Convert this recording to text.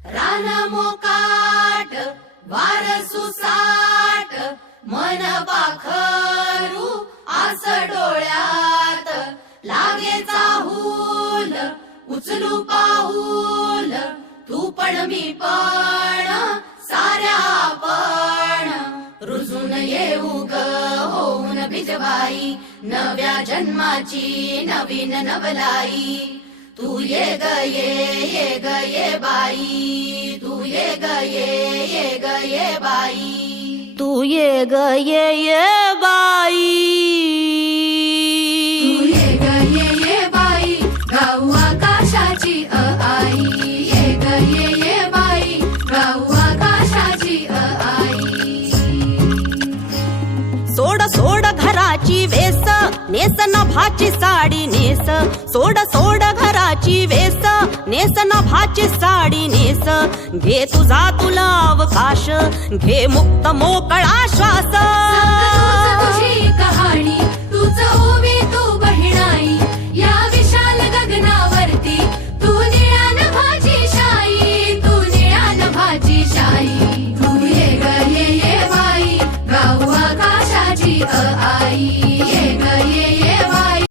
रान मोकाट वारसू साठ मन पाखरू आस डोळ्यात लागे चाहूल उचलू पाऊल तू पण मी पण साऱ्या आपण रुजून येऊ ग होऊन भिजवाई नव्या जन्माची नवीन नवलाई तू ये ग ये ग ये बाई तू ये ग ये बाई तू ये ग ये बाई तू ये ग ये बाई गाऊ आकाशाची आई ये ग ये बाई गाऊ आकाशाची आई सोड सोड घराची वेस नेस नभाची साडी नेस सोड सोड घराची वेस नेस नभाची साडी नेस घे तुझा तुला अवकाश घे मुक्त मोकळा श्वास